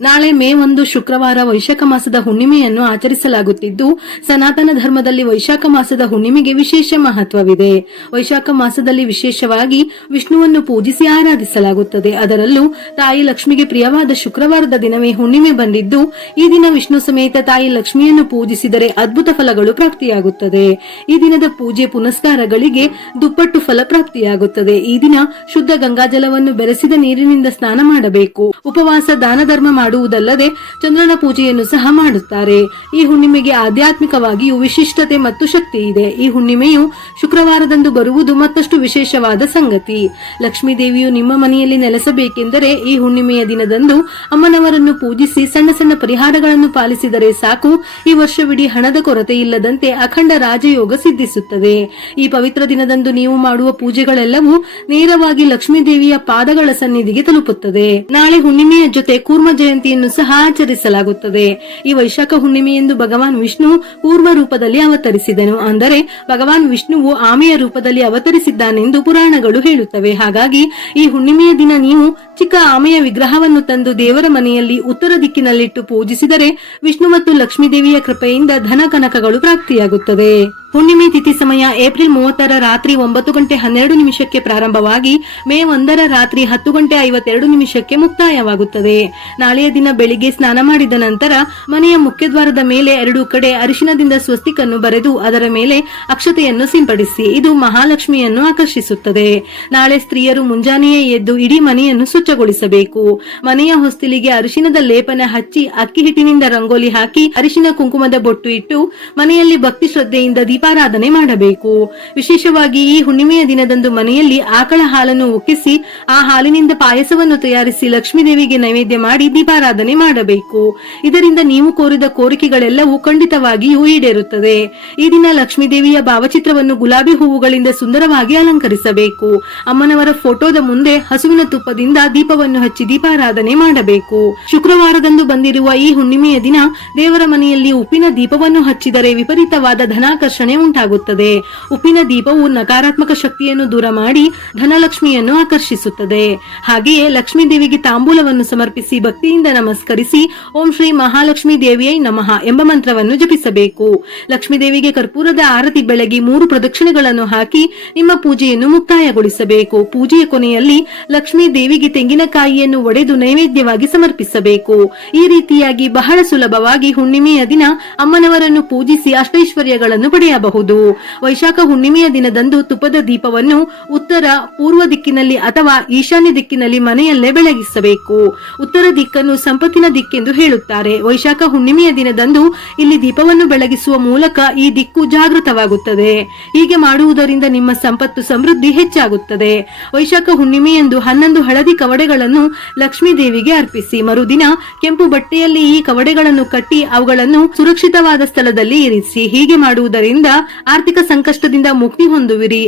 ನಾಳೆ ಮೇ 1 ಶುಕ್ರವಾರ ವೈಶಾಖ ಮಾಸದ ಹುಣ್ಣಿಮೆಯನ್ನು ಆಚರಿಸಲಾಗುತ್ತಿದ್ದು, ಸನಾತನ ಧರ್ಮದಲ್ಲಿ ವೈಶಾಖ ಮಾಸದ ಹುಣ್ಣಿಮೆಗೆ ವಿಶೇಷ ಮಹತ್ವವಿದೆ. ವೈಶಾಖ ಮಾಸದಲ್ಲಿ ವಿಶೇಷವಾಗಿ ವಿಷ್ಣುವನ್ನು ಪೂಜಿಸಿ ಆರಾಧಿಸಲಾಗುತ್ತದೆ. ಅದರಲ್ಲೂ ತಾಯಿ ಲಕ್ಷ್ಮಿಗೆ ಪ್ರಿಯವಾದ ಶುಕ್ರವಾರದ ದಿನವೇ ಹುಣ್ಣಿಮೆ ಬಂದಿದ್ದು, ಈ ದಿನ ವಿಷ್ಣು ಸಮೇತ ತಾಯಿ ಲಕ್ಷ್ಮಿಯನ್ನು ಪೂಜಿಸಿದರೆ ಅದ್ಭುತ ಫಲಗಳು ಪ್ರಾಪ್ತಿಯಾಗುತ್ತದೆ. ಈ ದಿನದ ಪೂಜೆ ಪುನಸ್ಕಾರಗಳಿಗೆ ದುಪ್ಪಟ್ಟು ಫಲ ಪ್ರಾಪ್ತಿಯಾಗುತ್ತದೆ. ಈ ದಿನ ಶುದ್ಧ ಗಂಗಾಜಲವನ್ನು ಬೆರೆಸಿದ ನೀರಿನಿಂದ ಸ್ನಾನ ಮಾಡಬೇಕು. ಉಪವಾಸ ದಾನ ಧರ್ಮ ಮಾಡುವುದಲ್ಲದೆ ಚಂದ್ರನ ಪೂಜೆಯನ್ನು ಸಹ ಮಾಡುತ್ತಾರೆ. ಈ ಹುಣ್ಣಿಮೆಗೆ ಆಧ್ಯಾತ್ಮಿಕವಾಗಿಯೂ ವಿಶಿಷ್ಟತೆ ಮತ್ತು ಶಕ್ತಿ ಇದೆ. ಈ ಹುಣ್ಣಿಮೆಯು ಶುಕ್ರವಾರದಂದು ಬರುವುದು ಮತ್ತಷ್ಟು ವಿಶೇಷವಾದ ಸಂಗತಿ. ಲಕ್ಷ್ಮೀ ದೇವಿಯು ನಿಮ್ಮ ಮನೆಯಲ್ಲಿ ನೆಲೆಸಬೇಕೆಂದರೆ ಈ ಹುಣ್ಣಿಮೆಯ ದಿನದಂದು ಅಮ್ಮನವರನ್ನು ಪೂಜಿಸಿ ಸಣ್ಣ ಸಣ್ಣ ಪರಿಹಾರಗಳನ್ನು ಪಾಲಿಸಿದರೆ ಸಾಕು. ಈ ವರ್ಷವಿಡೀ ಹಣದ ಕೊರತೆ ಇಲ್ಲದಂತೆ ಅಖಂಡ ರಾಜಯೋಗ ಸಿದ್ಧಿಸುತ್ತದೆ. ಈ ಪವಿತ್ರ ದಿನದಂದು ನೀವು ಮಾಡುವ ಪೂಜೆಗಳೆಲ್ಲವೂ ನೇರವಾಗಿ ಲಕ್ಷ್ಮೀ ದೇವಿಯ ಪಾದಗಳ ಸನ್ನಿಧಿಗೆ ತಲುಪುತ್ತದೆ. ನಾಳೆ ಹುಣ್ಣಿಮೆಯ ಜೊತೆ ಕೂರ್ಮ ಜಯಂತಿಯನ್ನು ಸಹ ಆಚರಿಸಲಾಗುತ್ತದೆ. ಈ ವೈಶಾಖ ಹುಣ್ಣಿಮೆಯೆಂದು ಭಗವಾನ್ ವಿಷ್ಣು ಕೂರ್ಮ ರೂಪದಲ್ಲಿ ಅವತರಿಸಿದನು. ಅಂದರೆ ಭಗವಾನ್ ವಿಷ್ಣುವು ಆಮೆಯ ರೂಪದಲ್ಲಿ ಅವತರಿಸಿದ್ದಾನೆಂದು ಪುರಾಣಗಳು ಹೇಳುತ್ತವೆ. ಹಾಗಾಗಿ ಈ ಹುಣ್ಣಿಮೆಯ ದಿನ ನೀವು ಚಿಕ್ಕ ಆಮೆಯ ವಿಗ್ರಹವನ್ನು ತಂದು ದೇವರ ಮನೆಯಲ್ಲಿ ಉತ್ತರ ದಿಕ್ಕಿನಲ್ಲಿಟ್ಟು ಪೂಜಿಸಿದರೆ ವಿಷ್ಣು ಮತ್ತು ಲಕ್ಷ್ಮೀ ದೇವಿಯ ಕೃಪೆಯಿಂದ ಧನ ಕನಕಗಳು ಪ್ರಾಪ್ತಿಯಾಗುತ್ತದೆ. ಹುಣ್ಣಿಮೆ ತಿಥಿ ಸಮಯ ಏಪ್ರಿಲ್ 30ರ ರಾತ್ರಿ 9:12 ಪ್ರಾರಂಭವಾಗಿ ಮೇ 1ರ ರಾತ್ರಿ 10:52 ಮುಕ್ತಾಯವಾಗುತ್ತದೆ. ನಾಳೆಯ ದಿನ ಬೆಳಿಗ್ಗೆ ಸ್ನಾನ ಮಾಡಿದ ನಂತರ ಮನೆಯ ಮುಖ್ಯದ್ವಾರದ ಮೇಲೆ 2 ಕಡೆ ಅರಿಶಿನದಿಂದ ಸ್ವಸ್ತಿಕನ್ನು ಬರೆದು ಅದರ ಮೇಲೆ ಅಕ್ಷತೆಯನ್ನು ಸಿಂಪಡಿಸಿ. ಇದು ಮಹಾಲಕ್ಷ್ಮಿಯನ್ನು ಆಕರ್ಷಿಸುತ್ತದೆ. ನಾಳೆ ಸ್ತ್ರೀಯರು ಮುಂಜಾನೆಯೇ ಎದ್ದು ಇಡೀ ಮನೆಯನ್ನು ಸ್ವಚ್ಛಗೊಳಿಸಬೇಕು. ಮನೆಯ ಹೊಸ್ತಿಲಿಗೆ ಅರಿಶಿನದ ಲೇಪನ ಹಚ್ಚಿ ಅಕ್ಕಿ ಹಿಟ್ಟಿನಿಂದ ರಂಗೋಲಿ ಹಾಕಿ ಅರಿಶಿನ ಕುಂಕುಮದ ಬೊಟ್ಟು ಇಟ್ಟು ಮನೆಯಲ್ಲಿ ಭಕ್ತಿ ಶ್ರದ್ಧೆಯಿಂದ ದೀಪಾರಾಧನೆ ಮಾಡಬೇಕು. ವಿಶೇಷವಾಗಿ ಈ ಹುಣ್ಣಿಮೆಯ ದಿನದಂದು ಮನೆಯಲ್ಲಿ ಆಕಳ ಹಾಲನ್ನು ಉಕ್ಕಿಸಿ ಆ ಹಾಲಿನಿಂದ ಪಾಯಸವನ್ನು ತಯಾರಿಸಿ ಲಕ್ಷ್ಮೀ ದೇವಿಗೆ ನೈವೇದ್ಯ ಮಾಡಿ ದೀಪಾರಾಧನೆ ಮಾಡಬೇಕು. ಇದರಿಂದ ನೀವು ಕೋರಿದ ಕೋರಿಕೆಗಳೆಲ್ಲವೂ ಖಂಡಿತವಾಗಿಯೂ ಈಡೇರುತ್ತದೆ. ಈ ದಿನ ಲಕ್ಷ್ಮೀ ದೇವಿಯ ಭಾವಚಿತ್ರವನ್ನು ಗುಲಾಬಿ ಹೂವುಗಳಿಂದ ಸುಂದರವಾಗಿ ಅಲಂಕರಿಸಬೇಕು. ಅಮ್ಮನವರ ಫೋಟೋದ ಮುಂದೆ ಹಸುವಿನ ತುಪ್ಪದಿಂದ ದೀಪವನ್ನು ಹಚ್ಚಿ ದೀಪಾರಾಧನೆ ಮಾಡಬೇಕು. ಶುಕ್ರವಾರದಂದು ಬಂದಿರುವ ಈ ಹುಣ್ಣಿಮೆಯ ದಿನ ದೇವರ ಮನೆಯಲ್ಲಿ ಉಪ್ಪಿನ ದೀಪವನ್ನು ಹಚ್ಚಿದರೆ ವಿಪರೀತವಾದ ಧನಾಕರ್ಷಣೆ ಉಂಟಾಗುತ್ತದೆ. ಉಪ್ಪಿನ ದೀಪವು ನಕಾರಾತ್ಮಕ ಶಕ್ತಿಯನ್ನು ದೂರ ಮಾಡಿ ಧನಲಕ್ಷ್ಮಿಯನ್ನು ಆಕರ್ಷಿಸುತ್ತದೆ. ಹಾಗೆಯೇ ಲಕ್ಷ್ಮೀ ದೇವಿಗೆ ತಾಂಬೂಲವನ್ನು ಸಮರ್ಪಿಸಿ ಭಕ್ತಿಯಿಂದ ನಮಸ್ಕರಿಸಿ ಓಂ ಶ್ರೀ ಮಹಾಲಕ್ಷ್ಮೀ ದೇವಿಯೈ ನಮಃ ಎಂಬ ಮಂತ್ರವನ್ನು ಜಪಿಸಬೇಕು. ಲಕ್ಷ್ಮೀ ದೇವಿಗೆ ಕರ್ಪೂರದ ಆರತಿ ಬೆಳಗಿ 3 ಪ್ರದಕ್ಷಿಣೆಗಳನ್ನು ಹಾಕಿ ನಿಮ್ಮ ಪೂಜೆಯನ್ನು ಮುಕ್ತಾಯಗೊಳಿಸಬೇಕು. ಪೂಜೆಯ ಕೊನೆಯಲ್ಲಿ ಲಕ್ಷ್ಮೀ ದೇವಿಗೆ ತೆಂಗಿನಕಾಯಿಯನ್ನು ಒಡೆದು ನೈವೇದ್ಯವಾಗಿ ಸಮರ್ಪಿಸಬೇಕು. ಈ ರೀತಿಯಾಗಿ ಬಹಳ ಸುಲಭವಾಗಿ ಹುಣ್ಣಿಮೆಯ ದಿನ ಅಮ್ಮನವರನ್ನು ಪೂಜಿಸಿ ಅಷ್ಟೈಶ್ವರ್ಯಗಳನ್ನು ಪಡೆಯಬಹುದು. ವೈಶಾಖ ಹುಣ್ಣಿಮೆಯ ದಿನದಂದು ತುಪ್ಪದ ದೀಪವನ್ನು ಉತ್ತರ, ಪೂರ್ವ ದಿಕ್ಕಿನಲ್ಲಿ ಅಥವಾ ಈಶಾನ್ಯ ದಿಕ್ಕಿನಲ್ಲಿ ಮನೆಯಲ್ಲೇ ಬೆಳಗಿಸಬೇಕು. ಉತ್ತರ ದಿಕ್ಕನ್ನು ಸಂಪತ್ತಿನ ದಿಕ್ಕೆಂದು ಹೇಳುತ್ತಾರೆ. ವೈಶಾಖ ಹುಣ್ಣಿಮೆಯ ದಿನದಂದು ಇಲ್ಲಿ ದೀಪವನ್ನು ಬೆಳಗಿಸುವ ಮೂಲಕ ಈ ದಿಕ್ಕು ಜಾಗೃತವಾಗುತ್ತದೆ. ಹೀಗೆ ಮಾಡುವುದರಿಂದ ನಿಮ್ಮ ಸಂಪತ್ತು ಸಮೃದ್ಧಿ ಹೆಚ್ಚಾಗುತ್ತದೆ. ವೈಶಾಖ ಹುಣ್ಣಿಮೆಯಂದು 11 ಹಳದಿ ಕವಡೆಗಳನ್ನು ಲಕ್ಷ್ಮೀ ದೇವಿಗೆ ಅರ್ಪಿಸಿ ಮರುದಿನ ಕೆಂಪು ಬಟ್ಟೆಯಲ್ಲಿ ಈ ಕವಡೆಗಳನ್ನು ಕಟ್ಟಿ ಅವುಗಳನ್ನು ಸುರಕ್ಷಿತವಾದ ಸ್ಥಳದಲ್ಲಿ ಇರಿಸಿ. ಹೀಗೆ ಮಾಡುವುದರಿಂದ ಆರ್ಥಿಕ ಸಂಕಷ್ಟದಿಂದ ಮುಕ್ತಿ ಹೊಂದುವಿರಿ.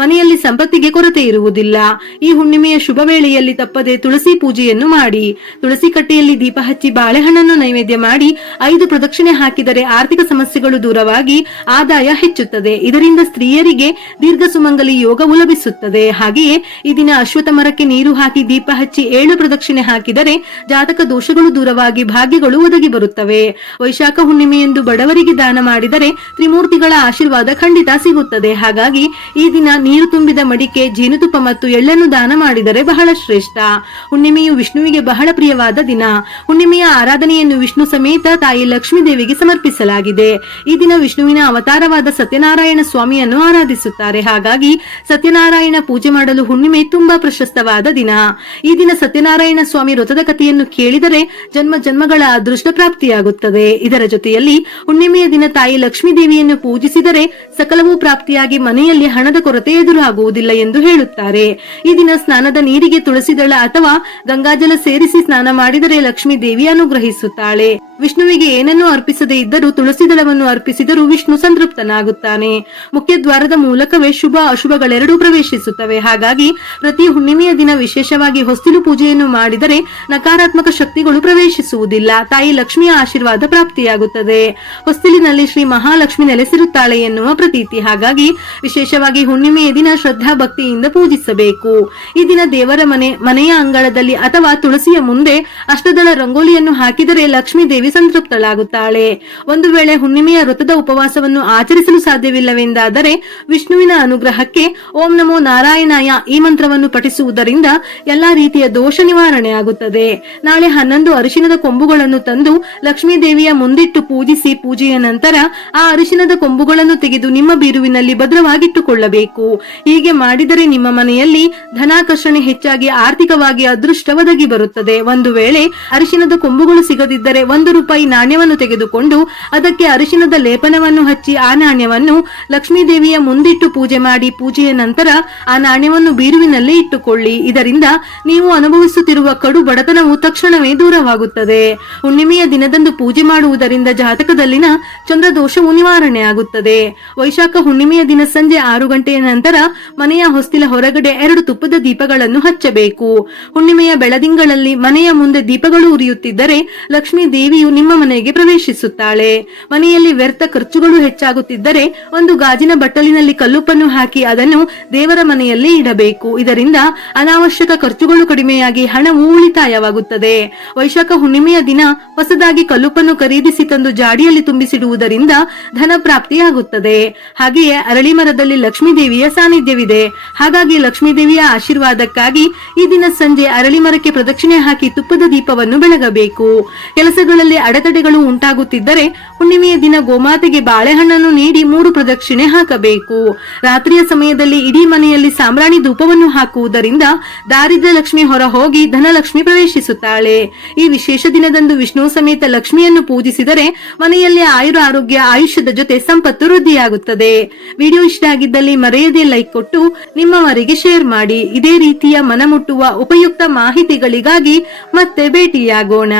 ಮನೆಯಲ್ಲಿ ಸಂಪತ್ತಿಗೆ ಕೊರತೆ ಇರುವುದಿಲ್ಲ. ಈ ಹುಣ್ಣಿಮೆಯ ಶುಭ ವೇಳೆಯಲ್ಲಿ ತಪ್ಪದೆ ತುಳಸಿ ಪೂಜೆಯನ್ನು ಮಾಡಿ. ತುಳಸಿ ಕಟ್ಟೆಯಲ್ಲಿ ದೀಪ ಹಚ್ಚಿ ಬಾಳೆಹಣ್ಣನ್ನು ನೈವೇದ್ಯ ಮಾಡಿ 5 ಪ್ರದಕ್ಷಿಣೆ ಹಾಕಿದರೆ ಆರ್ಥಿಕ ಸಮಸ್ಯೆಗಳು ದೂರವಾಗಿ ಆದಾಯ ಹೆಚ್ಚುತ್ತದೆ. ಇದರಿಂದ ಸ್ತ್ರೀಯರಿಗೆ ದೀರ್ಘ ಸುಮಂಗಲಿ ಯೋಗವು ಲಭಿಸುತ್ತದೆ. ಹಾಗೆಯೇ ಈ ದಿನ ಅಶ್ವತ್ಥ ಮರಕ್ಕೆ ನೀರು ಹಾಕಿ ದೀಪ ಹಚ್ಚಿ 7 ಪ್ರದಕ್ಷಿಣೆ ಹಾಕಿದರೆ ಜಾತಕ ದೋಷಗಳು ದೂರವಾಗಿ ಭಾಗ್ಯಗಳು ಒದಗಿ ಬರುತ್ತವೆ. ವೈಶಾಖ ಹುಣ್ಣಿಮೆಯಂದು ಬಡವರಿಗೆ ದಾನ ಮಾಡಿದರೆ ತ್ರಿಮೂರ್ತಿಗಳ ಆಶೀರ್ವಾದ ಖಂಡಿತ ಸಿಗುತ್ತದೆ. ಹಾಗಾಗಿ ಈ ದಿನ ನೀರು ತುಂಬಿದ ಮಡಿಕೆ, ಜೇನುತುಪ್ಪ ಮತ್ತು ಎಳ್ಳನ್ನು ದಾನ ಮಾಡಿದರೆ ಬಹಳ ಶ್ರೇಷ್ಠ. ಹುಣ್ಣಿಮೆಯು ವಿಷ್ಣುವಿಗೆ ಬಹಳ ಪ್ರಿಯವಾದ ದಿನ. ಹುಣ್ಣಿಮೆಯ ಆರಾಧನೆಯನ್ನು ವಿಷ್ಣು ಸಮೇತ ತಾಯಿ ಲಕ್ಷ್ಮೀ ದೇವಿಗೆ ಸಮರ್ಪಿಸಲಾಗಿದೆ. ಈ ದಿನ ವಿಷ್ಣುವಿನ ಅವತಾರವಾದ ಸತ್ಯನಾರಾಯಣ ಸ್ವಾಮಿಯನ್ನು ಆರಾಧಿಸುತ್ತಾರೆ. ಹಾಗಾಗಿ ಸತ್ಯನಾರಾಯಣ ಪೂಜೆ ಮಾಡಲು ಹುಣ್ಣಿಮೆ ತುಂಬಾ ಪ್ರಶಸ್ತವಾದ ದಿನ. ಈ ದಿನ ಸತ್ಯನಾರಾಯಣ ಸ್ವಾಮಿ ವ್ರತದ ಕಥೆಯನ್ನು ಕೇಳಿದರೆ ಜನ್ಮ ಜನ್ಮಗಳ ಅದೃಷ್ಟ ಪ್ರಾಪ್ತಿಯಾಗುತ್ತದೆ. ಇದರ ಜೊತೆಯಲ್ಲಿ ಹುಣ್ಣಿಮೆಯ ದಿನ ತಾಯಿ ಲಕ್ಷ್ಮೀ ದೇವಿಯನ್ನು ಪೂಜಿಸಿದರೆ ಸಕಲವೂ ಪ್ರಾಪ್ತಿಯಾಗಿ ಮನೆಯಲ್ಲಿ ಹಣದ ಕೊರತೆ ಎದುರಾಗುವುದಿಲ್ಲ ಎಂದು ಹೇಳುತ್ತಾರೆ. ಈ ದಿನ ಸ್ನಾನದ ನೀರಿಗೆ ತುಳಸಿ ದಳ ಅಥವಾ ಗಂಗಾಜಲ ಸೇರಿಸಿ ಸ್ನಾನ ಮಾಡಿದರೆ ಲಕ್ಷ್ಮೀ ದೇವಿ ಅನುಗ್ರಹಿಸುತ್ತಾಳೆ. ವಿಷ್ಣುವಿಗೆ ಏನನ್ನೂ ಅರ್ಪಿಸದೇ ಇದ್ದರೂ ತುಳಸಿ ದಳವನ್ನು ಅರ್ಪಿಸಿದರೂ ವಿಷ್ಣು ಸಂತೃಪ್ತನಾಗುತ್ತಾನೆ. ಮುಖ್ಯ ದ್ವಾರದ ಮೂಲಕವೇ ಶುಭ ಅಶುಭಗಳೆರಡೂ ಪ್ರವೇಶಿಸುತ್ತವೆ. ಹಾಗಾಗಿ ಪ್ರತಿ ಹುಣ್ಣಿಮೆಯ ದಿನ ವಿಶೇಷವಾಗಿ ಹೊಸ್ತಿಲು ಪೂಜೆಯನ್ನು ಮಾಡಿದರೆ ನಕಾರಾತ್ಮಕ ಶಕ್ತಿಗಳು ಪ್ರವೇಶಿಸುವುದಿಲ್ಲ. ತಾಯಿ ಲಕ್ಷ್ಮಿಯ ಆಶೀರ್ವಾದ ಪ್ರಾಪ್ತಿಯಾಗುತ್ತದೆ. ಹೊಸ್ತಿಲಿನಲ್ಲಿ ಶ್ರೀ ಮಹಾಲಕ್ಷ್ಮಿ ನೆಲೆಸಿರುತ್ತಾಳೆ ಎನ್ನುವ ಪ್ರತೀತಿ. ಹಾಗಾಗಿ ವಿಶೇಷವಾಗಿ ಹುಣ್ಣಿಮೆ ಹುಣ್ಣಿಮೆಯ ದಿನ ಶ್ರದ್ಧಾ ಭಕ್ತಿಯಿಂದ ಪೂಜಿಸಬೇಕು. ಈ ದಿನ ದೇವರ ಮನೆಯ ಅಂಗಳದಲ್ಲಿ ಅಥವಾ ತುಳಸಿಯ ಮುಂದೆ ಅಷ್ಟದಳ ರಂಗೋಲಿಯನ್ನು ಹಾಕಿದರೆ ಲಕ್ಷ್ಮೀ ದೇವಿ ಸಂತೃಪ್ತಳಾಗುತ್ತಾಳೆ. ಒಂದು ವೇಳೆ ಹುಣ್ಣಿಮೆಯ ವ್ರತದ ಉಪವಾಸವನ್ನು ಆಚರಿಸಲು ಸಾಧ್ಯವಿಲ್ಲವೆಂದಾದರೆ ವಿಷ್ಣುವಿನ ಅನುಗ್ರಹಕ್ಕೆ ಓಂ ನಮೋ ನಾರಾಯಣಾಯ ಈ ಮಂತ್ರವನ್ನು ಪಠಿಸುವುದರಿಂದ ಎಲ್ಲಾ ರೀತಿಯ ದೋಷ ನಿವಾರಣೆಯಾಗುತ್ತದೆ. ನಾಳೆ 11 ಅರಿಶಿನದ ಕೊಂಬುಗಳನ್ನು ತಂದು ಲಕ್ಷ್ಮೀ ದೇವಿಯ ಮುಂದಿಟ್ಟು ಪೂಜಿಸಿ ಪೂಜೆಯ ನಂತರ ಆ ಅರಿಶಿನದ ಕೊಂಬುಗಳನ್ನು ತೆಗೆದು ನಿಮ್ಮ ಬೀರುವಿನಲ್ಲಿ ಭದ್ರವಾಗಿಟ್ಟುಕೊಳ್ಳಬೇಕು. ಹೀಗೆ ಮಾಡಿದರೆ ನಿಮ್ಮ ಮನೆಯಲ್ಲಿ ಧನಾಕರ್ಷಣೆ ಹೆಚ್ಚಾಗಿ ಆರ್ಥಿಕವಾಗಿ ಅದೃಷ್ಟ ಒದಗಿ ಬರುತ್ತದೆ. ಒಂದು ವೇಳೆ ಅರಿಶಿನದ ಕೊಂಬುಗಳು ಸಿಗದಿದ್ದರೆ 1 ರೂಪಾಯಿ ನಾಣ್ಯವನ್ನು ತೆಗೆದುಕೊಂಡು ಅದಕ್ಕೆ ಅರಿಶಿನದ ಲೇಪನವನ್ನು ಹಚ್ಚಿ ಆ ನಾಣ್ಯವನ್ನು ಲಕ್ಷ್ಮೀ ದೇವಿಯ ಮುಂದಿಟ್ಟು ಪೂಜೆ ಮಾಡಿ ಪೂಜೆಯ ನಂತರ ಆ ನಾಣ್ಯವನ್ನು ಬೀರುವಿನಲ್ಲೇ ಇಟ್ಟುಕೊಳ್ಳಿ. ಇದರಿಂದ ನೀವು ಅನುಭವಿಸುತ್ತಿರುವ ಕಡು ಬಡತನವು ತಕ್ಷಣವೇ ದೂರವಾಗುತ್ತದೆ. ಹುಣ್ಣಿಮೆಯ ದಿನದಂದು ಪೂಜೆ ಮಾಡುವುದರಿಂದ ಜಾತಕದಲ್ಲಿನ ಚಂದ್ರದೋಷವು ನಿವಾರಣೆಯಾಗುತ್ತದೆ. ವೈಶಾಖ ಹುಣ್ಣಿಮೆಯ ದಿನ ಸಂಜೆ 6 ಗಂಟೆಯ ನಂತರ ಮನೆಯ ಹೊಸ್ತಿಲ ಹೊರಗಡೆ 2 ತುಪ್ಪದ ದೀಪಗಳನ್ನು ಹಚ್ಚಬೇಕು. ಹುಣ್ಣಿಮೆಯ ಬೆಳದಿಂಗಳಲ್ಲಿ ಮನೆಯ ಮುಂದೆ ದೀಪಗಳು ಉರಿಯುತ್ತಿದ್ದರೆ ಲಕ್ಷ್ಮೀ ದೇವಿಯು ನಿಮ್ಮ ಮನೆಗೆ ಪ್ರವೇಶಿಸುತ್ತಾಳೆ. ಮನೆಯಲ್ಲಿ ವ್ಯರ್ಥ ಖರ್ಚುಗಳು ಹೆಚ್ಚಾಗುತ್ತಿದ್ದರೆ ಒಂದು ಗಾಜಿನ ಬಟ್ಟಲಿನಲ್ಲಿ ಕಲ್ಲುಪ್ಪನ್ನು ಹಾಕಿ ಅದನ್ನು ದೇವರ ಮನೆಯಲ್ಲಿ ಇಡಬೇಕು. ಇದರಿಂದ ಅನಾವಶ್ಯಕ ಖರ್ಚುಗಳು ಕಡಿಮೆಯಾಗಿ ಹಣವು ಉಳಿತಾಯವಾಗುತ್ತದೆ. ವೈಶಾಖ ಹುಣ್ಣಿಮೆಯ ದಿನ ಹೊಸದಾಗಿ ಕಲ್ಲುಪ್ಪನ್ನು ಖರೀದಿಸಿ ತಂದು ಜಾಡಿಯಲ್ಲಿ ತುಂಬಿಸಿಡುವುದರಿಂದ ಧನ ಪ್ರಾಪ್ತಿಯಾಗುತ್ತದೆ. ಹಾಗೆಯೇ ಅರಳಿ ಮರದಲ್ಲಿ ಲಕ್ಷ್ಮೀ ದೇವಿಯ ಸಾನ್ನಿಧ್ಯವಿದೆ. ಹಾಗಾಗಿ ಲಕ್ಷ್ಮೀ ದೇವಿಯ ಆಶೀರ್ವಾದಕ್ಕಾಗಿ ಈ ದಿನ ಸಂಜೆ ಅರಳಿ ಮರಕ್ಕೆ ಪ್ರದಕ್ಷಿಣೆ ಹಾಕಿ ತುಪ್ಪದ ದೀಪವನ್ನು ಬೆಳಗಬೇಕು. ಕೆಲಸಗಳಲ್ಲಿ ಅಡೆತಡೆಗಳು ಉಂಟಾಗುತ್ತಿದ್ದರೆ ಹುಣ್ಣಿಮೆಯ ದಿನ ಗೋಮಾತೆಗೆ ಬಾಳೆಹಣ್ಣನ್ನು ನೀಡಿ 3 ಪ್ರದಕ್ಷಿಣೆ ಹಾಕಬೇಕು. ರಾತ್ರಿಯ ಸಮಯದಲ್ಲಿ ಇಡೀ ಮನೆಯಲ್ಲಿ ಸಾಂಬ್ರಾಣಿ ಧೂಪವನ್ನು ಹಾಕುವುದರಿಂದ ದಾರಿದ್ರ್ಯ ಲಕ್ಷ್ಮಿ ಹೊರ ಹೋಗಿ ಧನಲಕ್ಷ್ಮಿ ಪ್ರವೇಶಿಸುತ್ತಾಳೆ. ಈ ವಿಶೇಷ ದಿನದಂದು ವಿಷ್ಣು ಸಮೇತ ಲಕ್ಷ್ಮಿಯನ್ನು ಪೂಜಿಸಿದರೆ ಮನೆಯಲ್ಲಿ ಆಯುರ ಆರೋಗ್ಯ ಆಯುಷ್ಯದ ಜೊತೆ ಸಂಪತ್ತು ವೃದ್ಧಿಯಾಗುತ್ತದೆ. ವಿಡಿಯೋ ಇಷ್ಟ ಆಗಿದ್ದಲ್ಲಿ ಮರೆಯದೆ ಲೈಕ್ ಕೊಟ್ಟು ನಿಮ್ಮವರಿಗೆ ಶೇರ್ ಮಾಡಿ. ಇದೇ ರೀತಿಯ ಮನಮುಟ್ಟುವ ಉಪಯುಕ್ತ ಮಾಹಿತಿಗಳಿಗಾಗಿ ಮತ್ತೆ ಭೇಟಿಯಾಗೋಣ.